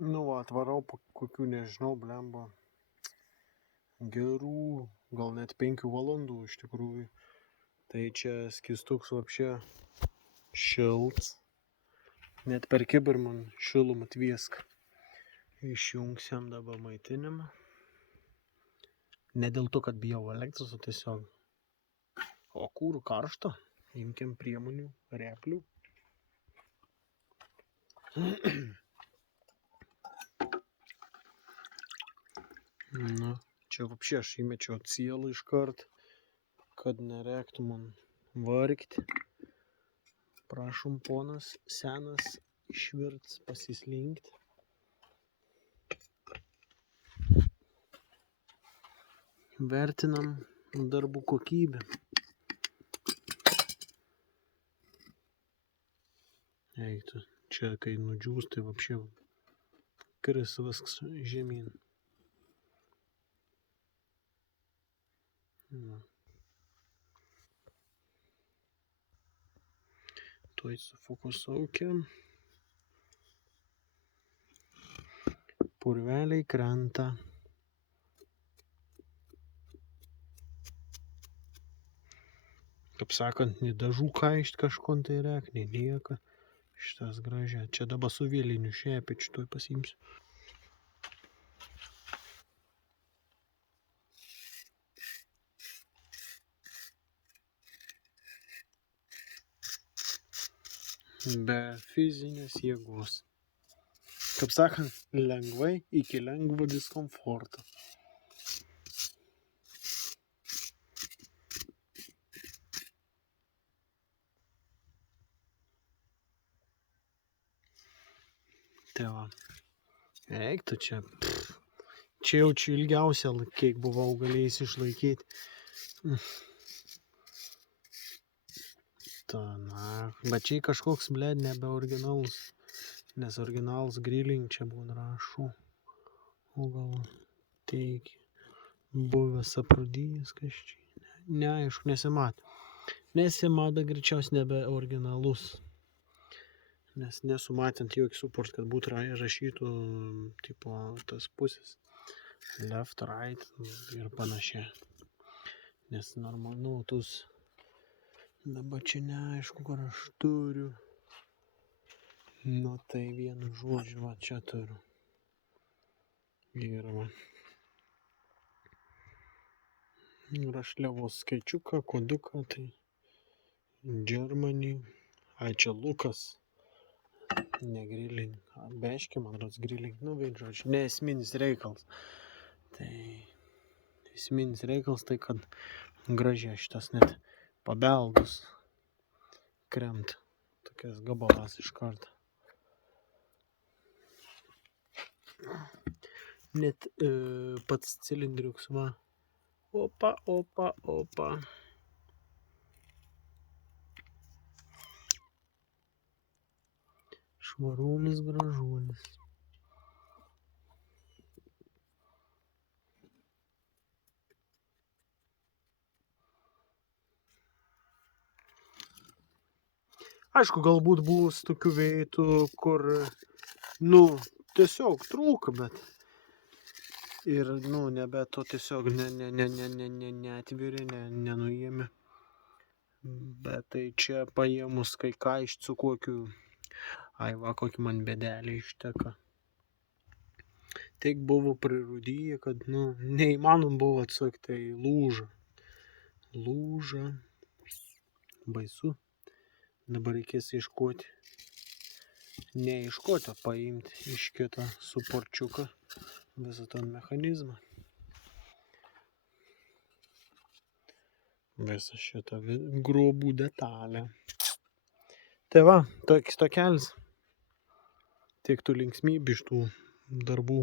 Nu va, atvarau po kokių, nežinau, blemba, gerų, gal net 5 valandų iš tikrųjų. Tai čia skistuks vapšė šilts. Net per kibir man šilumą tviesk. Išjungsiam dabar maitinimą. Ne dėl to, kad bijau elektros, o tiesiog. O kur karšta? Imkim priemonių, replių. Nu, čia vapšė aš įmečiau atsielą iškart, kad nereiktų man vargti. Prašom, ponas senas, išvirts, pasislinkt. Vertinam darbų kokybę. Eiktų, čia kai nudžiūs, tai vapšė kris viskas žemyn. Tuoj sufokusuokim. Purveliai krenta. Kaip sakant, nei dažų kaišt kažkon tai reik, nei nieka. Šitas gražia. Čia dabar su vėliniu šepečiu tuoj pasiimsiu. Be fizinės jėgos. Kaip sakant, lengvai iki lengvo diskomforto. Tai va. Eiktų čia. Čia jau čia ilgiausia, kiek buvau galėjęs išlaikyti. Ta, na, bet čia kažkoks, bled, nebe originalus. Nes originalus grilling čia būna rašų. O gal teiki. Buvęs aprūdijęs kažkaip. Neaišku, nesimato. Nesimato greičiausiai nebe originalus. Nes nesu matant jokį support, kad būtų rašytų tipo tas pusės. Left, right ir panašiai. Nes normalu, tus dabar čia neaišku, kur aš turiu. Nu tai vienu žodžiu, va čia turiu. Ir va. Rašliavos skaičiuką, koduką, tai Germany. Ai, čia Lukas. Ne grilling. Beški, man rods grilling. Nu, vien žodžiu, ne esminis reikalas. Tai esminis reikalas tai, kad gražiai šitas net pabeldus kremt. Tokias gabalas iš karto. Net pats cilindriuks, va. Opa, opa, opa. Švarulis, gražulis. Aišku, galbūt bus tokių vietų, kur, nu, tiesiog trūka, bet ir, nu, nebe to tiesiog neatviri, nenuėmė. Bet tai čia paėmus kai kaišt su kokiu, ai va, kokį man bėdelį išteka. Tik buvo prirūdyje, kad, nu, neįmanom buvo atsukti, tai lūža. Lūža. Baisu. Dabar reikės iškoti. Ne iškoti, o paimti iš kito suporčiuką visą tą mechanizmą. Visą šitą grobų detalę. Tai va, toks tokelis. Tiek tų linksmybių iš tų darbų.